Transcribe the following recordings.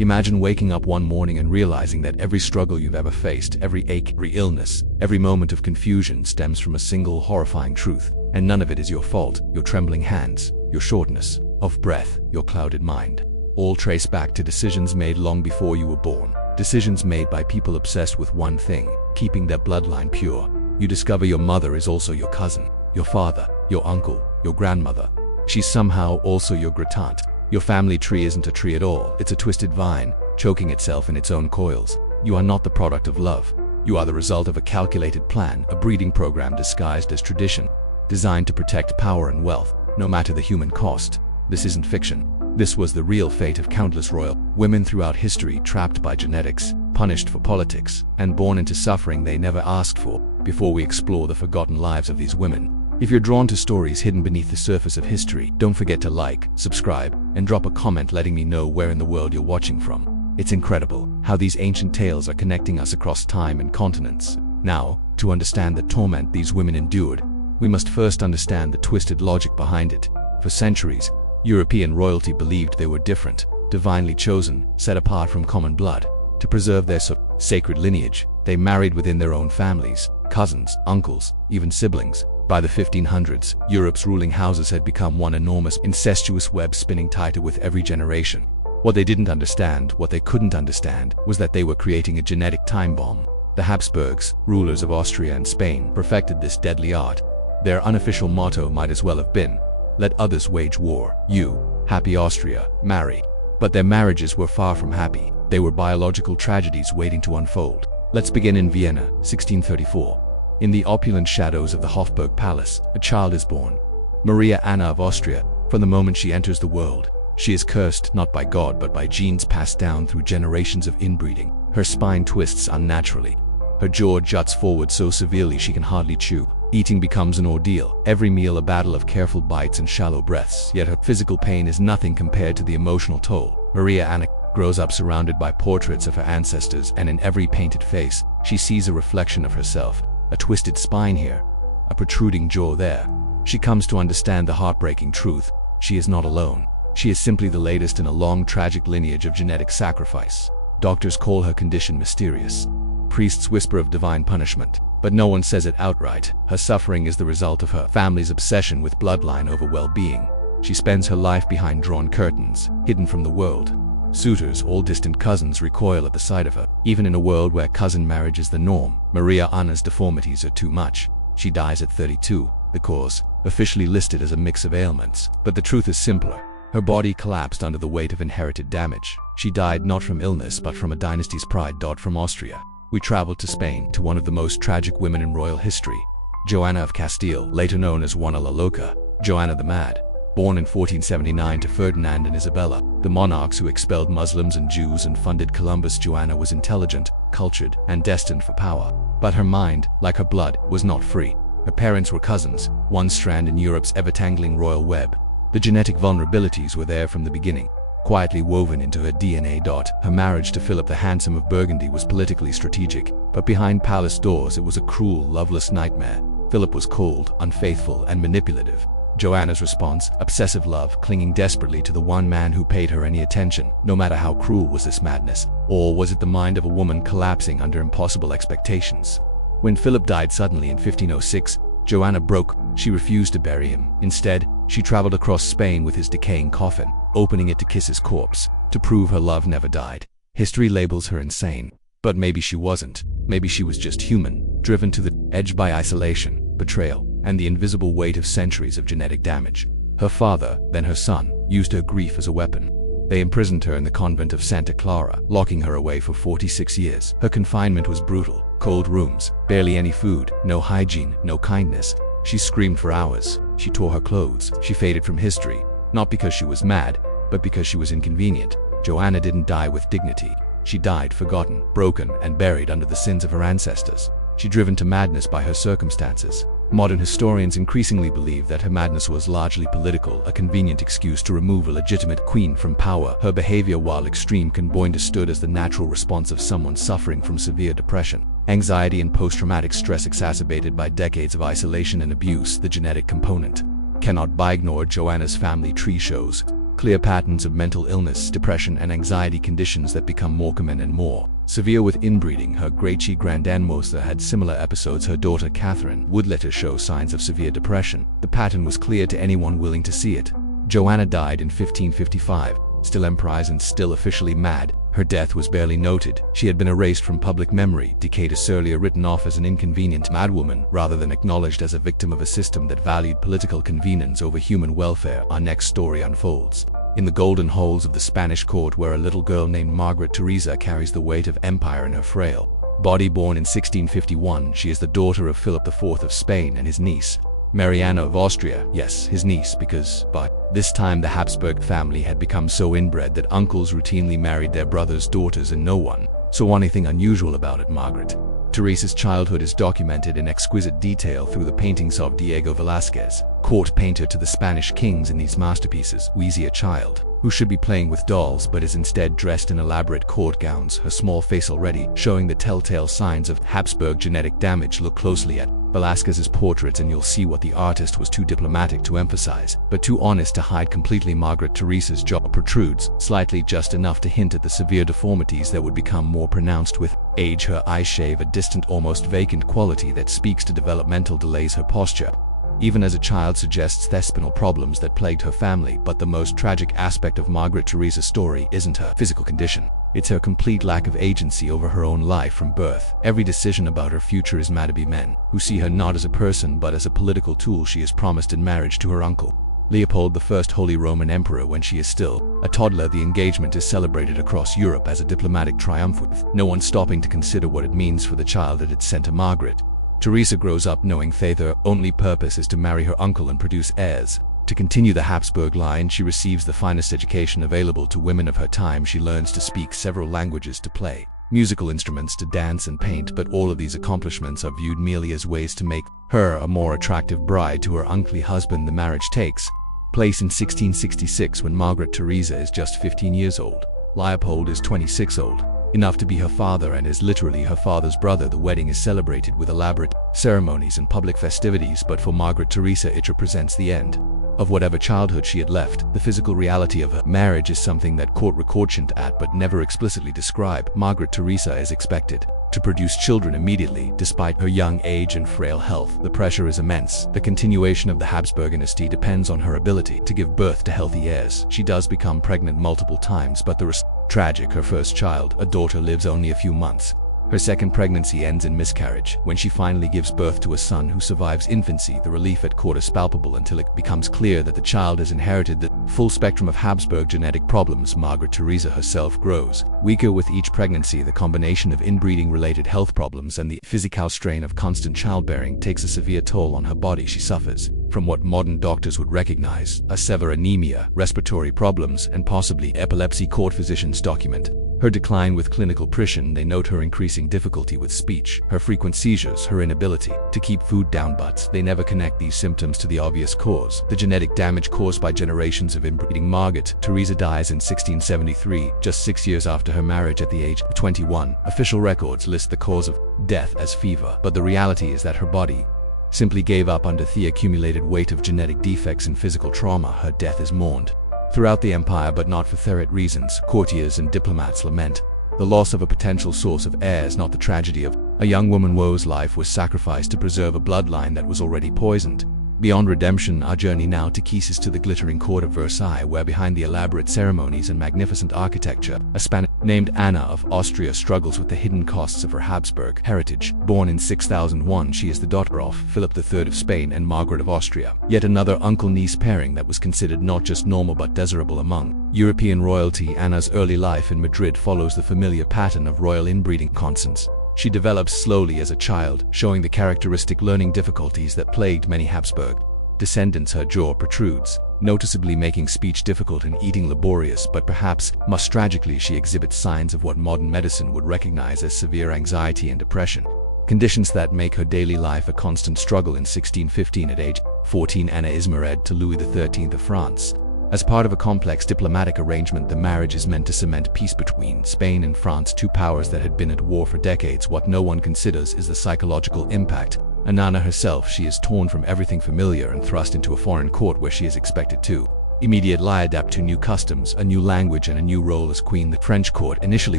Imagine waking up one morning and realizing that every struggle you've ever faced, every ache, every illness, every moment of confusion stems from a single horrifying truth. And none of it is your fault: your trembling hands, your shortness of breath, your clouded mind. All trace back to decisions made long before you were born. Decisions made by people obsessed with one thing: keeping their bloodline pure. You discover your mother is also your cousin, your father, your uncle, your grandmother. She's somehow also your great-aunt. Your family tree isn't a tree at all. It's a twisted vine, choking itself in its own coils. You are not the product of love. You are the result of a calculated plan, a breeding program disguised as tradition, designed to protect power and wealth, no matter the human cost. This isn't fiction. This was the real fate of countless royal women throughout history, trapped by genetics, punished for politics, and born into suffering they never asked for. Before we explore the forgotten lives of these women, if you're drawn to stories hidden beneath the surface of history, don't forget to like, subscribe, and drop a comment letting me know where in the world you're watching from. It's incredible how these ancient tales are connecting us across time and continents. Now, to understand the torment these women endured, we must first understand the twisted logic behind it. For centuries, European royalty believed they were different, divinely chosen, set apart from common blood. To preserve their sacred lineage, they married within their own families, cousins, uncles, even siblings. By the 1500s, Europe's ruling houses had become one enormous, incestuous web spinning tighter with every generation. What they didn't understand, what they couldn't understand, was that they were creating a genetic time bomb. The Habsburgs, rulers of Austria and Spain, perfected this deadly art. Their unofficial motto might as well have been, "Let others wage war, you, happy Austria, marry." But their marriages were far from happy. They were biological tragedies waiting to unfold. Let's begin in Vienna, 1634. In the opulent shadows of the Hofburg Palace, a child is born. Maria Anna of Austria. From the moment she enters the world, she is cursed not by God but by genes passed down through generations of inbreeding. Her spine twists unnaturally. Her jaw juts forward so severely she can hardly chew. Eating becomes an ordeal, every meal a battle of careful bites and shallow breaths, yet her physical pain is nothing compared to the emotional toll. Maria Anna grows up surrounded by portraits of her ancestors, and in every painted face, she sees a reflection of herself. A twisted spine here, a protruding jaw there. She comes to understand the heartbreaking truth: she is not alone. She is simply the latest in a long, tragic lineage of genetic sacrifice. Doctors call her condition mysterious. Priests whisper of divine punishment, but no one says it outright. Her suffering is the result of her family's obsession with bloodline over well-being. She spends her life behind drawn curtains, hidden from the world. Suitors, all distant cousins, recoil at the sight of her. Even in a world where cousin marriage is the norm, Maria Anna's deformities are too much. She dies at 32, the cause officially listed as a mix of ailments. But the truth is simpler. Her body collapsed under the weight of inherited damage. She died not from illness but from a dynasty's pride. From Austria, we traveled to Spain, to one of the most tragic women in royal history, Joanna of Castile, later known as Juana la Loca, Joanna the Mad. Born in 1479 to Ferdinand and Isabella, the monarchs who expelled Muslims and Jews and funded Columbus, Joanna was intelligent, cultured, and destined for power. But her mind, like her blood, was not free. Her parents were cousins, one strand in Europe's ever-tangling royal web. The genetic vulnerabilities were there from the beginning, quietly woven into her DNA. Her marriage to Philip the Handsome of Burgundy was politically strategic, but behind palace doors it was a cruel, loveless nightmare. Philip was cold, unfaithful, and manipulative. Joanna's response: obsessive love, clinging desperately to the one man who paid her any attention. No matter how cruel was this madness, or was it the mind of a woman collapsing under impossible expectations? When Philip died suddenly in 1506, Joanna broke. She refused to bury him. Instead, she traveled across Spain with his decaying coffin, opening it to kiss his corpse, to prove her love never died. History labels her insane, but maybe she wasn't. Maybe she was just human, driven to the edge by isolation, betrayal, and the invisible weight of centuries of genetic damage. Her father, then her son, used her grief as a weapon. They imprisoned her in the convent of Santa Clara, locking her away for 46 years. Her confinement was brutal. Cold rooms, barely any food, no hygiene, no kindness. She screamed for hours. She tore her clothes. She faded from history, not because she was mad, but because she was inconvenient. Joanna didn't die with dignity. She died forgotten, broken, and buried under the sins of her ancestors. She driven to madness by her circumstances. Modern historians increasingly believe that her madness was largely political, a convenient excuse to remove a legitimate queen from power. Her behavior, while extreme, can be understood as the natural response of someone suffering from severe depression, anxiety, and post-traumatic stress exacerbated by decades of isolation and abuse. The genetic component cannot be ignored. Joanna's family tree shows clear patterns of mental illness, depression, and anxiety, conditions that become more common and more severe with inbreeding. Her great-grandmother had similar episodes. Her daughter Catherine would later show signs of severe depression. The pattern was clear to anyone willing to see it. Joanna died in 1555, still empress and still officially mad. Her death was barely noted. She had been erased from public memory, decades earlier written off as an inconvenient madwoman, rather than acknowledged as a victim of a system that valued political convenience over human welfare. Our next story unfolds in the golden halls of the Spanish court, where a little girl named Margaret Teresa carries the weight of empire in her frail body. Born in 1651, she is the daughter of Philip IV of Spain and his niece, Mariana of Austria. Yes, his niece, because by this time the Habsburg family had become so inbred that uncles routinely married their brothers' daughters, and no one saw anything unusual about it. Margaret Teresa's childhood is documented in exquisite detail through the paintings of Diego Velázquez, court painter to the Spanish kings. In these masterpieces, we see a child who should be playing with dolls but is instead dressed in elaborate court gowns, her small face already showing the telltale signs of Habsburg genetic damage. Look closely at Velázquez's portraits and you'll see what the artist was too diplomatic to emphasize, but too honest to hide completely. Margaret Teresa's jaw protrudes slightly, just enough to hint at the severe deformities that would become more pronounced with age. Her eyes shave, a distant, almost vacant quality that speaks to developmental delays. Her posture, even as a child, suggests spinal problems that plagued her family. But the most tragic aspect of Margaret Teresa's story isn't her physical condition. It's her complete lack of agency over her own life from birth. Every decision about her future is made by men who see her not as a person but as a political tool she is promised in marriage to her uncle, Leopold I, Holy Roman Emperor. When she is still a toddler, the engagement is celebrated across Europe as a diplomatic triumph, with no one stopping to consider what it means for the child that it sent to Margaret. Teresa grows up knowing their only purpose is to marry her uncle and produce heirs. To continue the Habsburg line, she receives the finest education available to women of her time. She learns to speak several languages, to play musical instruments, to dance and paint, but all of these accomplishments are viewed merely as ways to make her a more attractive bride to her uncle's husband. The marriage takes place in 1666 when Margaret Teresa is just 15 years old. Leopold is 26 old, enough to be her father, and is literally her father's brother. The wedding is celebrated with elaborate ceremonies and public festivities, but for Margaret Teresa it represents the end of whatever childhood she had left. The physical reality of her marriage is something that court records hint at but never explicitly describe. Margaret Teresa is expected to produce children immediately, despite her young age and frail health. The pressure is immense. The continuation of the Habsburg dynasty depends on her ability to give birth to healthy heirs. She does become pregnant multiple times, but the rest tragic. Her first child, a daughter, lives only a few months. Her second pregnancy ends in miscarriage. When she finally gives birth to a son who survives infancy, the relief at court is palpable until it becomes clear that the child has inherited the full spectrum of Habsburg genetic problems. Margaret Teresa herself grows weaker with each pregnancy. The combination of inbreeding-related health problems and the physical strain of constant childbearing takes a severe toll on her body. She suffers from what modern doctors would recognize as severe anemia, respiratory problems, and possibly epilepsy. Court physicians document her decline with clinical precision. They note her increasing difficulty with speech, her frequent seizures, her inability to keep food down, but they never connect these symptoms to the obvious cause: the genetic damage caused by generations of inbreeding. Margaret Teresa dies in 1673, just 6 years after her marriage at the age of 21. Official records list the cause of death as fever, but the reality is that her body simply gave up under the accumulated weight of genetic defects and physical trauma. Her death is mourned throughout the empire, but not for theoretic reasons. Courtiers and diplomats lament the loss of a potential source of heirs, not the tragedy of a young woman whose life was sacrificed to preserve a bloodline that was already poisoned. Beyond redemption, our journey now takes us to the glittering court of Versailles, where behind the elaborate ceremonies and magnificent architecture, a Spanish named Anna of Austria struggles with the hidden costs of her Habsburg heritage. Born in 6001, she is the daughter of Philip III of Spain and Margaret of Austria, yet another uncle-niece pairing that was considered not just normal but desirable among European royalty. Anna's early life in Madrid follows the familiar pattern of royal inbreeding. Constance, she develops slowly as a child, showing the characteristic learning difficulties that plagued many Habsburg descendants. Her jaw protrudes, noticeably making speech difficult and eating laborious, but perhaps most tragically, she exhibits signs of what modern medicine would recognize as severe anxiety and depression, conditions that make her daily life a constant struggle. In 1615, at age 14, Anna is married to Louis XIII of France. As part of a complex diplomatic arrangement, the marriage is meant to cement peace between Spain and France, two powers that had been at war for decades. What no one considers is the psychological impact. Anna herself, she is torn from everything familiar and thrust into a foreign court where she is expected to Immediately adapt to new customs, a new language, and a new role as queen. The French court initially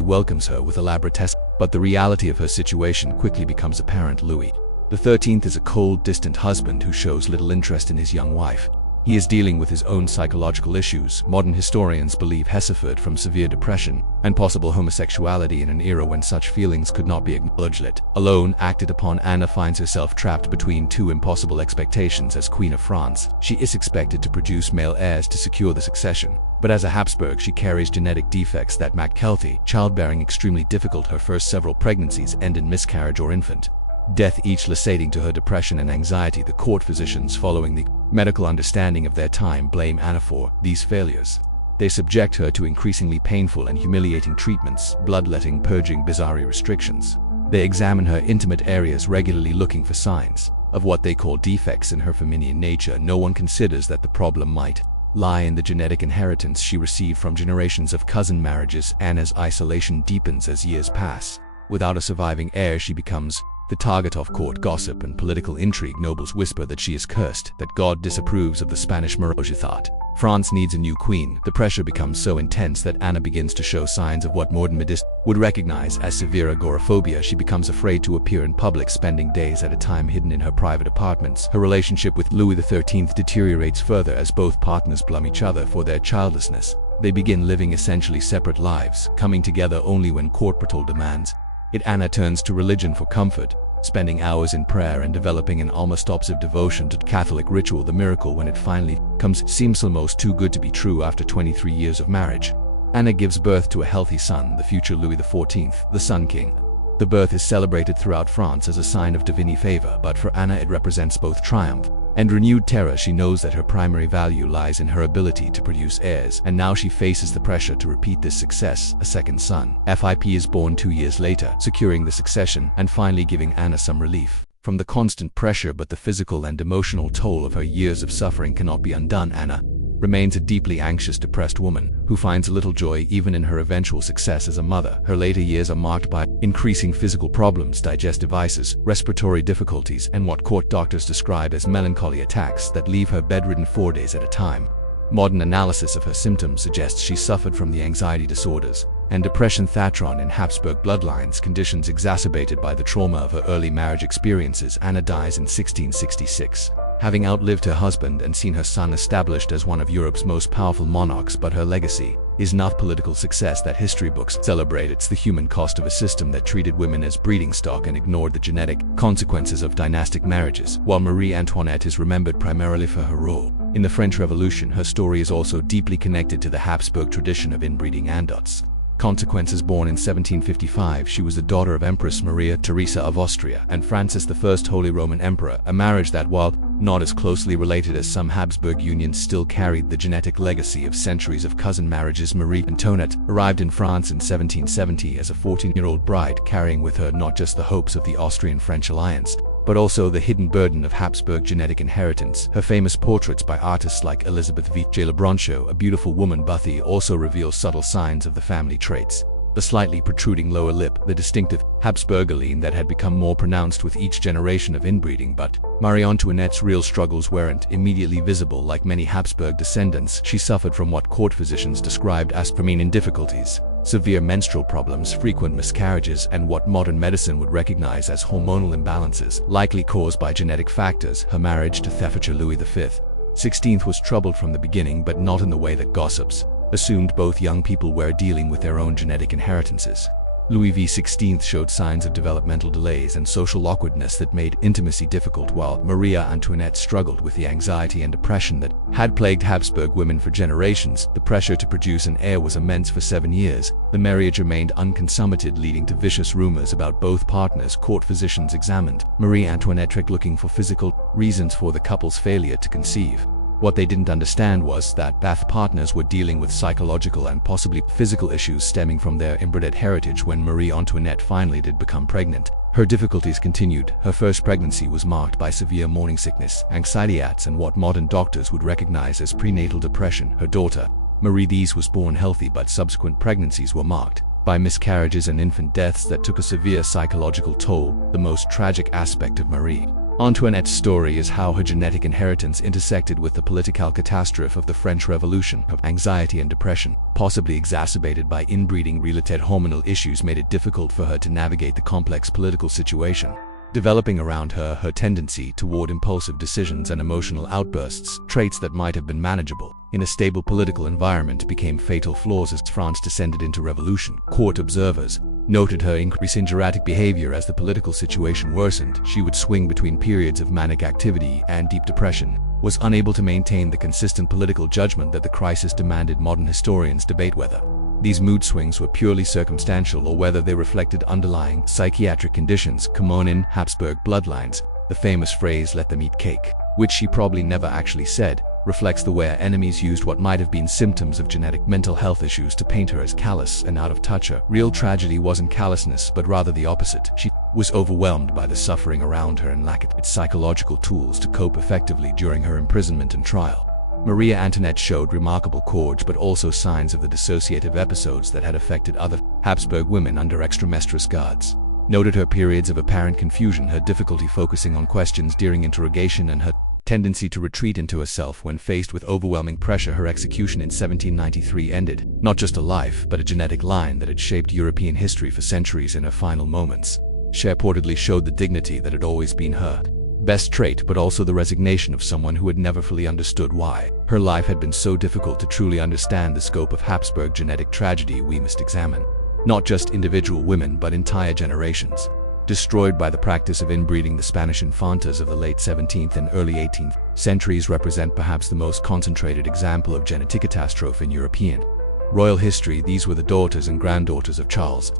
welcomes her with elaborate tests, but the reality of her situation quickly becomes apparent. Louis XIII is a cold, distant husband who shows little interest in his young wife. He is dealing with his own psychological issues. Modern historians believe he suffered from severe depression and possible homosexuality in an era when such feelings could not be acknowledged. Alone, acted upon, Anna finds herself trapped between two impossible expectations. As Queen of France, she is expected to produce male heirs to secure the succession. But as a Habsburg, she carries genetic defects that make healthy childbearing extremely difficult. Her first several pregnancies end in miscarriage or infant death, each leading to her depression and anxiety. The court physicians, following the medical understanding of their time, blame Anna for these failures. They subject her to increasingly painful and humiliating treatments, bloodletting, purging, bizarre restrictions. They examine her intimate areas regularly, looking for signs of what they call defects in her feminine nature. No one considers that the problem might lie in the genetic inheritance she received from generations of cousin marriages. Anna's isolation deepens as years pass. Without a surviving heir, she becomes the target of court gossip and political intrigue. Nobles whisper that she is cursed, that God disapproves of the Spanish marriage. France needs a new queen. The pressure becomes so intense that Anna begins to show signs of what modern medists would recognize as severe agoraphobia. She becomes afraid to appear in public, spending days at a time hidden in her private apartments. Her relationship with Louis XIII deteriorates further as both partners blame each other for their childlessness. They begin living essentially separate lives, coming together only when court protocol demands it. Anna turns to religion for comfort, spending hours in prayer and developing an almost obsessive devotion to Catholic ritual. The miracle, when it finally comes, seems almost too good to be true. After 23 years of marriage, Anna gives birth to a healthy son, the future Louis XIV, the Sun King. The birth is celebrated throughout France as a sign of divine favor, but for Anna it represents both triumph and renewed terror. She knows that her primary value lies in her ability to produce heirs, and now she faces the pressure to repeat this success. A second son, Philip, is born 2 years later, securing the succession and finally giving Anna some relief from the constant pressure. But the physical and emotional toll of her years of suffering cannot be undone. Anna remains a deeply anxious, depressed woman who finds little joy even in her eventual success as a mother. Her later years are marked by increasing physical problems, digestive vices, respiratory difficulties, and what court doctors describe as melancholy attacks that leave her bedridden 4 days at a time. Modern analysis of her symptoms suggests she suffered from the anxiety disorders and depression Thatron in Habsburg bloodlines, conditions exacerbated by the trauma of her early marriage experiences. Anna dies in 1666. Having outlived her husband and seen her son established as one of Europe's most powerful monarchs, but her legacy is not political success that history books celebrate. It's the human cost of a system that treated women as breeding stock and ignored the genetic consequences of dynastic marriages. While Marie Antoinette is remembered primarily for her role in the French Revolution, her story is also deeply connected to the Habsburg tradition of inbreeding and consequences. Born in 1755, she was the daughter of Empress Maria Theresa of Austria and Francis I, Holy Roman Emperor, a marriage that, while not as closely related as some Habsburg unions, still carried the genetic legacy of centuries of cousin marriages. Marie Antoinette arrived in France in 1770 as a 14-year-old bride, carrying with her not just the hopes of the Austrian-French alliance, but also the hidden burden of Habsburg genetic inheritance. Her famous portraits by artists like Elizabeth V. J. Lebrun show a beautiful woman. Buffy also reveals subtle signs of the family traits. The slightly protruding lower lip, the distinctive Habsburgerline that had become more pronounced with each generation of inbreeding. But Marie Antoinette's real struggles weren't immediately visible. Like many Habsburg descendants, she suffered from what court physicians described as feminine difficulties. Severe menstrual problems, frequent miscarriages, and what modern medicine would recognize as hormonal imbalances, likely caused by genetic factors. Her marriage to future Louis XVI was troubled from the beginning, but not in the way that gossips assumed. Both young people were dealing with their own genetic inheritances. Louis XVI showed signs of developmental delays and social awkwardness that made intimacy difficult, while Maria Antoinette struggled with the anxiety and depression that had plagued Habsburg women for generations. The pressure to produce an heir was immense. For 7 years, the marriage remained unconsummated, leading to vicious rumors about both partners. Court physicians examined Marie Antoinette, looking for physical reasons for the couple's failure to conceive. What they didn't understand was that both partners were dealing with psychological and possibly physical issues stemming from their inbred heritage. When Marie Antoinette finally did become pregnant, her difficulties continued. Her first pregnancy was marked by severe morning sickness, anxiety, and what modern doctors would recognize as prenatal depression. Her daughter, Marie These, was born healthy, but subsequent pregnancies were marked by miscarriages and infant deaths that took a severe psychological toll. The most tragic aspect of Marie Antoinette's story is how her genetic inheritance intersected with the political catastrophe of the French Revolution. Of anxiety and depression, possibly exacerbated by inbreeding-related hormonal issues, made it difficult for her to navigate the complex political situation. Developing around her, her tendency toward impulsive decisions and emotional outbursts, traits that might have been manageable in a stable political environment, became fatal flaws as France descended into revolution. Court observers noted her increasing erratic behavior as the political situation worsened. She would swing between periods of manic activity and deep depression, was unable to maintain the consistent political judgment that the crisis demanded. Modern historians debate whether these mood swings were purely circumstantial or whether they reflected underlying psychiatric conditions. Common in Habsburg bloodlines, the famous phrase "let them eat cake," which she probably never actually said, reflects the way her enemies used what might have been symptoms of genetic mental health issues to paint her as callous and out of touch. Her real tragedy wasn't callousness, but rather the opposite. She was overwhelmed by the suffering around her and lacked psychological tools to cope effectively during her imprisonment and trial. Maria Antoinette showed remarkable courage, but also signs of the dissociative episodes that had affected other Habsburg women under extramestress guards. Noted her periods of apparent confusion, her difficulty focusing on questions during interrogation, and her tendency to retreat into herself when faced with overwhelming pressure. Her execution in 1793 ended not just a life, but a genetic line that had shaped European history for centuries. In her final moments, she reportedly showed the dignity that had always been her best trait, but also the resignation of someone who had never fully understood why her life had been so difficult. To truly understand the scope of Habsburg genetic tragedy, we must examine not just individual women, but entire generations destroyed by the practice of inbreeding. The Spanish infantas of the late 17th and early 18th centuries represent perhaps the most concentrated example of genetic catastrophe in European royal history. These were the daughters and granddaughters of Charles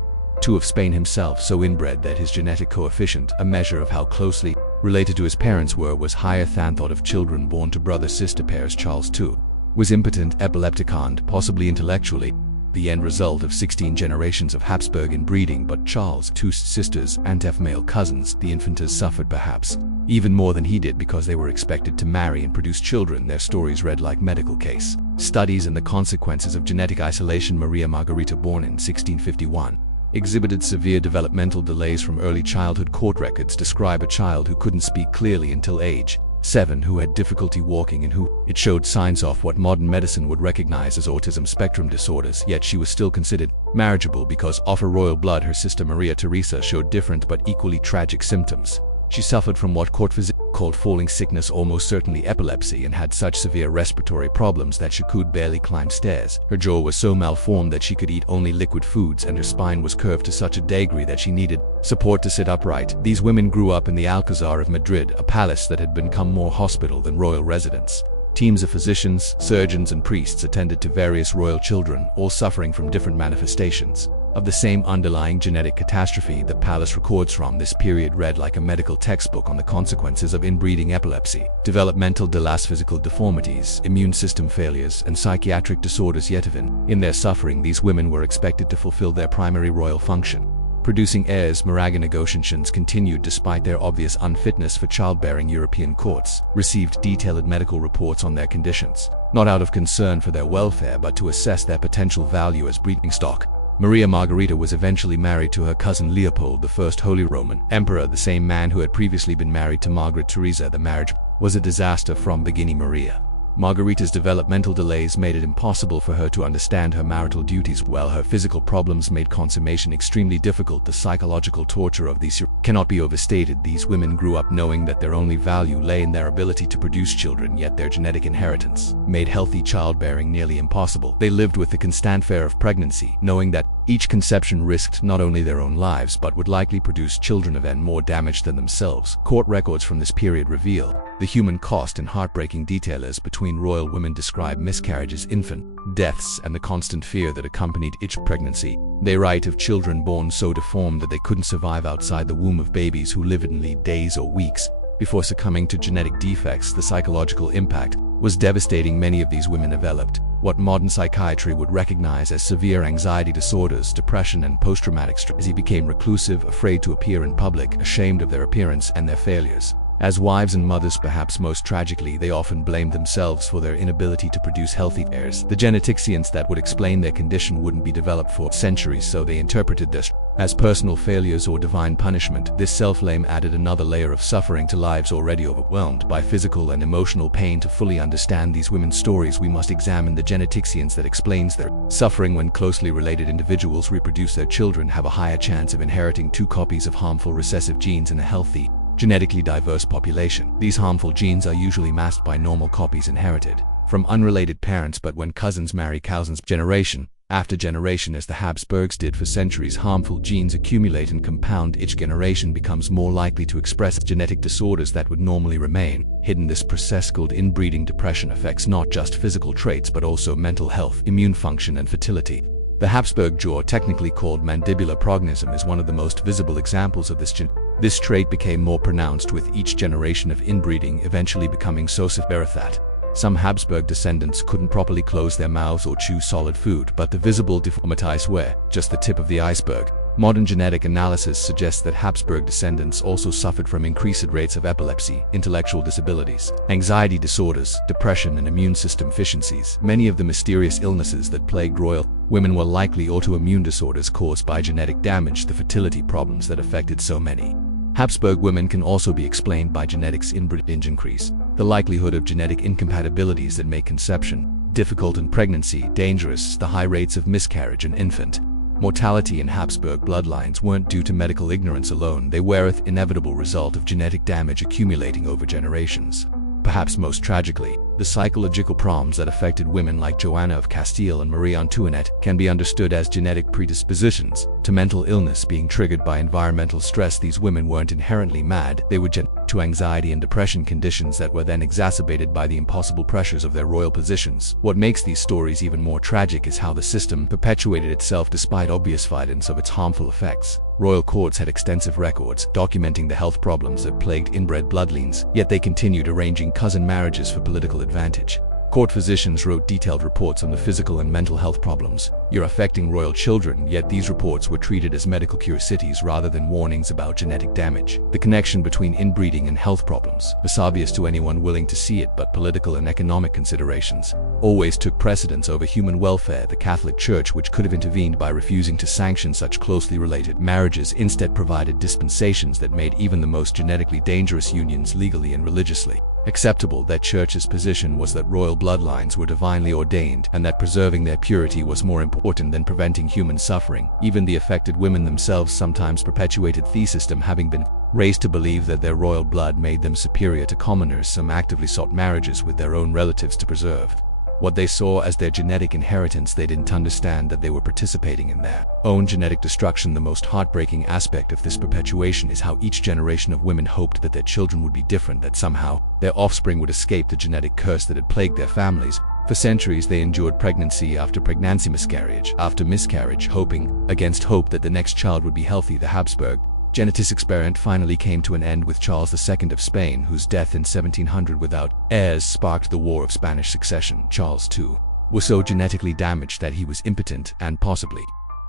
II of Spain himself, so inbred that his genetic coefficient, a measure of how closely related to his parents were, was higher than that of children born to brother-sister pairs. Charles II was impotent, epileptic, and possibly intellectually the end result of 16 generations of Habsburg inbreeding, but Charles II's sisters and male cousins, the infantas, suffered perhaps even more than he did because they were expected to marry and produce children. Their stories read like medical case studies and the consequences of genetic isolation. Maria Margherita, born in 1651, exhibited severe developmental delays from early childhood. Court records describe a child who couldn't speak clearly until age 7, who had difficulty walking, and who it showed signs of what modern medicine would recognize as autism spectrum disorders. Yet she was still considered marriageable because of her royal blood. Her sister Maria Theresa showed different but equally tragic symptoms. She suffered from what court physicians called falling sickness, almost certainly epilepsy, and had such severe respiratory problems that she could barely climb stairs. Her jaw was so malformed that she could eat only liquid foods, and her spine was curved to such a degree that she needed support to sit upright. These women grew up in the Alcazar of Madrid, a palace that had become more hospital than royal residence. Teams of physicians, surgeons, and priests attended to various royal children, all suffering from different manifestations of the same underlying genetic catastrophe. The palace records from this period read like a medical textbook on the consequences of inbreeding epilepsy, developmental delays, physical deformities, immune system failures, and psychiatric disorders. Yet even in their suffering, these women were expected to fulfill their primary royal function, producing heirs. Moraga negotiations continued despite their obvious unfitness for childbearing. European courts received detailed medical reports on their conditions, not out of concern for their welfare, but to assess their potential value as breeding stock. Maria Margherita was eventually married to her cousin Leopold I, Holy Roman Emperor, the same man who had previously been married to Margaret Theresa. The marriage was a disaster from beginning. Maria Margherita's developmental delays made it impossible for her to understand her marital duties, while her physical problems made consummation extremely difficult. The psychological torture of these cannot be overstated. These women grew up knowing that their only value lay in their ability to produce children, yet their genetic inheritance made healthy childbearing nearly impossible. They lived with the constant fear of pregnancy, knowing that each conception risked not only their own lives, but would likely produce children of even more damage than themselves. Court records from this period reveal the human cost and heartbreaking details between royal women describe miscarriages, infant deaths, and the constant fear that accompanied each pregnancy. They write of children born so deformed that they couldn't survive outside the womb, of babies who lived only days or weeks before succumbing to genetic defects. The psychological impact was devastating. Many of these women developed what modern psychiatry would recognize as severe anxiety disorders, depression, and post-traumatic stress. He became reclusive, afraid to appear in public, ashamed of their appearance and their failures. As wives and mothers, perhaps most tragically, they often blamed themselves for their inability to produce healthy heirs. The genetics that would explain their condition wouldn't be developed for centuries, so they interpreted this as personal failures or divine punishment. This self-blame added another layer of suffering to lives already overwhelmed by physical and emotional pain. To fully understand these women's stories, we must examine the genetics that explains their suffering. When closely related individuals reproduce, their children have a higher chance of inheriting 2 copies of harmful recessive genes in a healthy, genetically diverse population. These harmful genes are usually masked by normal copies inherited from unrelated parents, but when cousins marry cousins, generation after generation, as the Habsburgs did for centuries, harmful genes accumulate and compound. Each generation becomes more likely to express genetic disorders that would normally remain hidden. This process, called inbreeding depression, affects not just physical traits but also mental health, immune function, and fertility. The Habsburg jaw, technically called mandibular prognathism, is one of the most visible examples of this. This trait became more pronounced with each generation of inbreeding, eventually becoming so severe that some Habsburg descendants couldn't properly close their mouths or chew solid food. But the visible deformities were just the tip of the iceberg. Modern genetic analysis suggests that Habsburg descendants also suffered from increased rates of epilepsy, intellectual disabilities, anxiety disorders, depression, and immune system deficiencies. Many of the mysterious illnesses that plagued royal women were likely autoimmune disorders caused by genetic damage. The fertility problems that affected so many Habsburg women can also be explained by genetics. Inbreeding increase the likelihood of genetic incompatibilities that make conception difficult and pregnancy dangerous. The high rates of miscarriage and infant mortality in Habsburg bloodlines weren't due to medical ignorance alone. They were an inevitable result of genetic damage accumulating over generations. Perhaps most tragically, the psychological problems that affected women like Joanna of Castile and Marie Antoinette can be understood as genetic predispositions to mental illness being triggered by environmental stress. These women weren't inherently mad, they were to anxiety and depression, conditions that were then exacerbated by the impossible pressures of their royal positions. What makes these stories even more tragic is how the system perpetuated itself despite obvious evidence of its harmful effects. Royal courts had extensive records documenting the health problems that plagued inbred bloodlines, yet they continued arranging cousin marriages for political advantage. Court physicians wrote detailed reports on the physical and mental health problems affecting royal children, yet these reports were treated as medical curiosities rather than warnings about genetic damage. The connection between inbreeding and health problems was obvious to anyone willing to see it, but political and economic considerations always took precedence over human welfare. The Catholic Church, which could have intervened by refusing to sanction such closely related marriages, instead provided dispensations that made even the most genetically dangerous unions legally and religiously acceptable. That church's position was that royal bloodlines were divinely ordained and that preserving their purity was more important than preventing human suffering. Even the affected women themselves sometimes perpetuated the system, having been raised to believe that their royal blood made them superior to commoners. Some actively sought marriages with their own relatives to preserve what they saw as their genetic inheritance. They didn't understand that they were participating in their own genetic destruction. The most heartbreaking aspect of this perpetuation is how each generation of women hoped that their children would be different, that somehow their offspring would escape the genetic curse that had plagued their families. For centuries they endured pregnancy after pregnancy, miscarriage after miscarriage, hoping against hope that the next child would be healthy. The Habsburg genetics experiment finally came to an end with Charles II of Spain, whose death in 1700 without heirs sparked the War of Spanish Succession. Charles II was so genetically damaged that he was impotent and possibly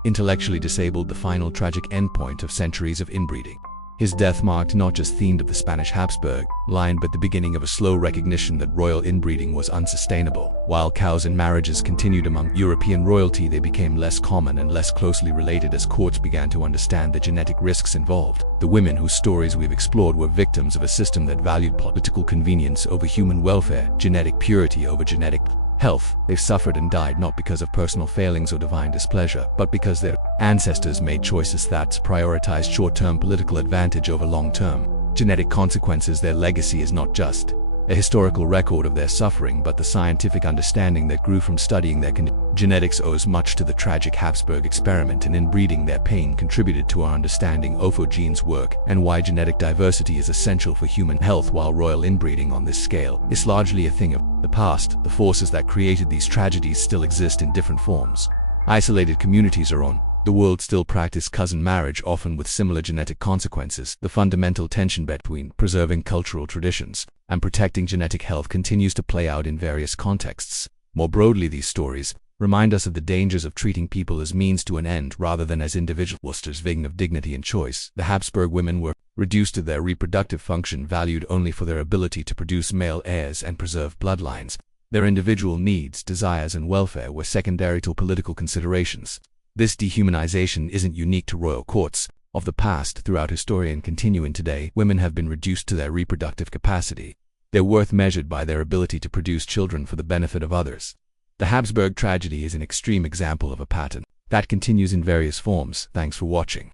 intellectually disabled, the final tragic endpoint of centuries of inbreeding. His death marked not just the end of the Spanish Habsburg line, but the beginning of a slow recognition that royal inbreeding was unsustainable. While cousin marriages continued among European royalty, they became less common and less closely related as courts began to understand the genetic risks involved. The women whose stories we've explored were victims of a system that valued political convenience over human welfare, genetic purity over genetic health. They suffered and died not because of personal failings or divine displeasure, but because their ancestors made choices that prioritized short-term political advantage over long-term genetic consequences. Their legacy is not just a historical record of their suffering, but the scientific understanding that grew from studying their genetics owes much to the tragic Habsburg experiment, and inbreeding their pain contributed to our understanding of how genes work and why genetic diversity is essential for human health. While royal inbreeding on this scale is largely a thing of the past, the forces that created these tragedies still exist in different forms. Isolated communities around the world still practice cousin marriage, often with similar genetic consequences. The fundamental tension between preserving cultural traditions and protecting genetic health continues to play out in various contexts. More broadly, these stories remind us of the dangers of treating people as means to an end rather than as individuals vegan of dignity and choice. The Habsburg women were reduced to their reproductive function, valued only for their ability to produce male heirs and preserve bloodlines. Their individual needs, desires, and welfare were secondary to political considerations. This dehumanization isn't unique to royal courts of the past. Throughout history and continuing today, women have been reduced to their reproductive capacity, their worth measured by their ability to produce children for the benefit of others. The Habsburg tragedy is an extreme example of a pattern that continues in various forms. Thanks for watching.